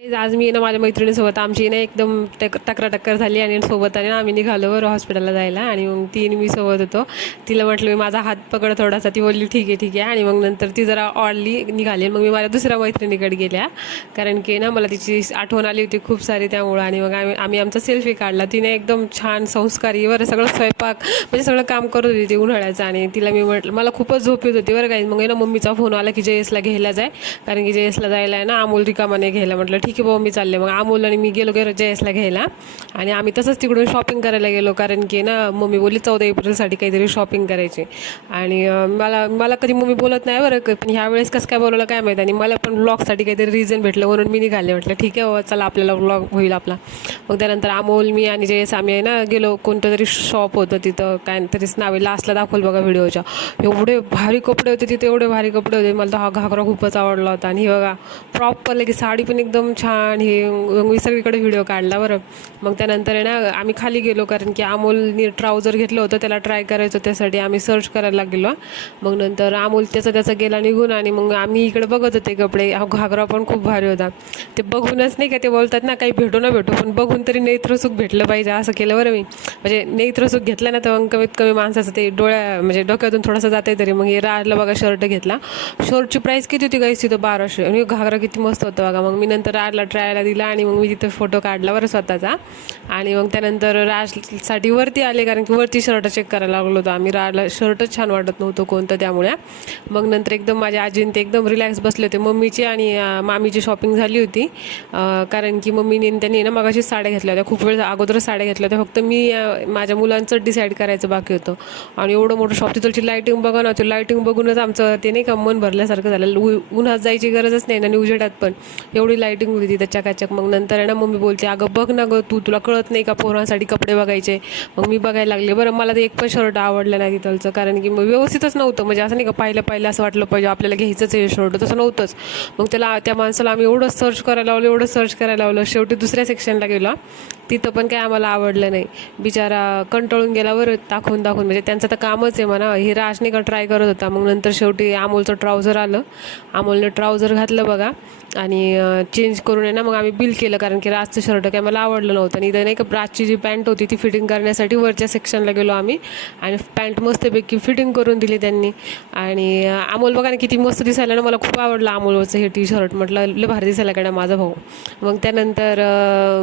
आज मी ना माझ्या मैत्रिणीसोबत आमची ना एकदम टक्कर झाली आणि सोबत आली ना आम्ही निघालो बरं हॉस्पिटलला जायला आणि मग मी सोबत होतो. तिला म्हटलं मी माझा हात पकड थोडासा. ती बोलली ठीक आहे आणि मग नंतर ती जरा ऑडली निघाली. मग मी माझ्या दुसऱ्या मैत्रिणीकडे गेल्या कारण की ना मला तिची आठवण आली होती खूप सारी त्यामुळं. आणि मग आम्ही आमचा सेल्फी काढला. तिने एकदम छान संस्कारी बरं सगळं स्वयंपाक म्हणजे सगळं काम करत होती ती उन्हाळ्याचं. आणि तिला मी म्हटलं मला खूपच झोप येत होती बरं काही. मग ना मम्मीचा फोन आला की जयेशला घ्यायला जाय कारण की जयेशला जायला आहे ना अमोल रिकामाने घ्यायला. म्हटलं ठीक आहे बाबा मी चालले. मग अमोल आणि मी गेलो जयेशला घ्यायला आणि आम्ही तसंच तिकडून शॉपिंग करायला गेलो कारण की ना मम्मी बोलली 14 एप्रिलसाठी काहीतरी शॉपिंग करायची. आणि मला कधी मम्मी बोलत नाही बरं पण ह्या वेळेस कसं काय बोलवलं काय माहीत. आणि मला पण व्लॉगसाठी काहीतरी रिझन भेटलं म्हणून मी निघाले. म्हटलं ठीक आहे बाबा चला आपल्याला व्लॉग होईल आपला. मग त्यानंतर अमोल मी आणि जयेश आम्ही आहे ना गेलो. कोणतं तरी शॉप होतं तिथं काय तरीच नावे लास्टला दाखवलं बघा व्हिडिओच्या. एवढे भारी कपडे होते तिथे एवढे भारी कपडे होते. मला तर हा घागरा खूपच आवडला होता. आणि हे बघा प्रॉपर की साडी पण एकदम छान. हे मी सगळीकडे व्हिडिओ काढला बरं. मग त्यानंतर आहे ना आम्ही खाली गेलो कारण की अमोलने ट्राउझर घेतलं होतं त्याला ट्राय करायचं त्यासाठी आम्ही सर्च करायला गेलो. मग नंतर अमोल त्याचा गेला निघून आणि मग आम्ही इकडे बघत होते कपडे. हा घागरा पण खूप भारी होता. ते बघूनच नाही का ते बोलतात ना काही भेटो ना भेटो पण बघून तरी नेत्रसुख भेटलं पाहिजे असं केलं बरं मी. म्हणजे नेत्रसुख घेतलं ना तर मग कमीत कमी माणसाचं ते म्हणजे डोक्यातून थोडंसं जाते तरी. मग हे राजला बघा शर्ट घेतला. शर्टची प्राईस किती होती गाईस तिथं 1200 आणि घागरा किती मस्त होता बघा. मग मी नंतर राजला ट्रायला दिला आणि मग मी तिथं फोटो काढला बरं स्वतःचा. आणि मग त्यानंतर राजसाठी वरती आले कारण की वरती शर्ट चेक करायला लागलो होतो आम्ही. राजला शर्टच छान वाटत नव्हतं कोणतं त्यामुळे. मग नंतर एकदम माझ्या आजीने ते एकदम रिलॅक्स बसले होते. मम्मीची आणि मामीची शॉपिंग झाली होती कारण की मम्मीने त्यांनी ना मगाशीच साड्या घेतल्या होत्या. खूप वेळ अगोदरच साड्या घेतल्या होत्या. फक्त मी माझ्या मुलांचं डिसाईड करायचं बाकी होतं. आणि एवढं मोठं शॉप तिथलची लाईटिंग बघा ना. ते लाईटिंग बघूनच आमचं ते नाही का मन भरल्यासारखं झालं. उन्हात जायची गरजच नाही ना उजेडात पण एवढी लाईटिंग होती तिथं चकाचक. मग नंतर आहे ना मम्मी बोलते अगं बघ ना गं तुला कळत नाही का पोरांसाठी कपडे बघायचे. मग मी बघायला लागले बरं. मला ते एक पण शर्ट आवडलं नाही तिथलचं कारण की मग व्यवस्थितच नव्हतं. म्हणजे असं नाही का पहिलं असं वाटलं पाहिजे आपल्याला घ्यायचंच हे शर्ट तसं नव्हतंच. मग त्या माणसाला आम्ही एवढं सर्च करायला लावलं शेवटी दुसऱ्या सेक्शनला गेलो. तिथं पण काय आम्हाला आवडलं नाही. बिचारा कंटाळून गेला बरं दाखवून म्हणजे त्यांचं तर कामच आहे म्हणा. हे राजने का ट्राय करत होता. मग नंतर शेवटी अमोलचं ट्राउझर आलं. अमोलने ट्राउझर घातलं बघा आणि चेंज करून आहे ना मग आम्ही बिल केलं कारण की राजचं शर्ट काय मला आवडलं नव्हतं. आणि इथं नाही का राजची जी पॅन्ट होती ती फिटिंग करण्यासाठी वरच्या सेक्शनला गेलो आम्ही आणि पॅन्ट मस्तपैकी फिटिंग करून दिली त्यांनी. आणि अमोल बघा ना किती मस्त दिसायला ना. मला खूप आवडलं अमोलचं हे टी शर्ट. म्हटलं लय भारी दिसायला का माझा भाऊ. मग त्यानंतर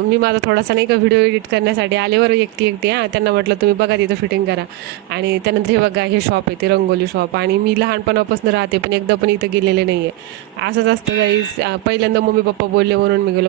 मी माझा थोडासा नाही का व्हिडिओ एडिट करण्यासाठी आले बरं एकटी त्यांना म्हटलं तुम्ही बघा तिथं फिटिंग करा. आणि त्यानंतर हे बघा हे शॉप आहे ते रंगोली शॉप. आणि मी लहानपणापासून राहते पण एकदा पण इथं गेलेले नाही आहे. असंच असतं गाईस. पहिल्यांदा मम्मी पप्पा बोलले म्हणून मी गेलो.